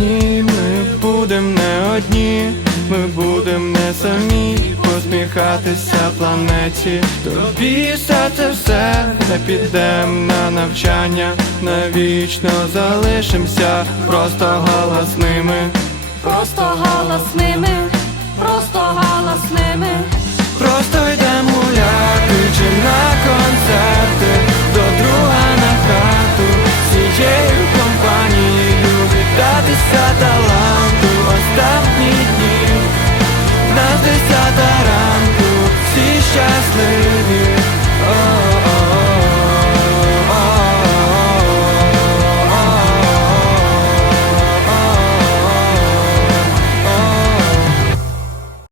Ні, ми будем не одні, ми будем не самі посміхатися планеті. Тобі все це все не підем на навчання, навічно залишимося просто голосними. Просто голосними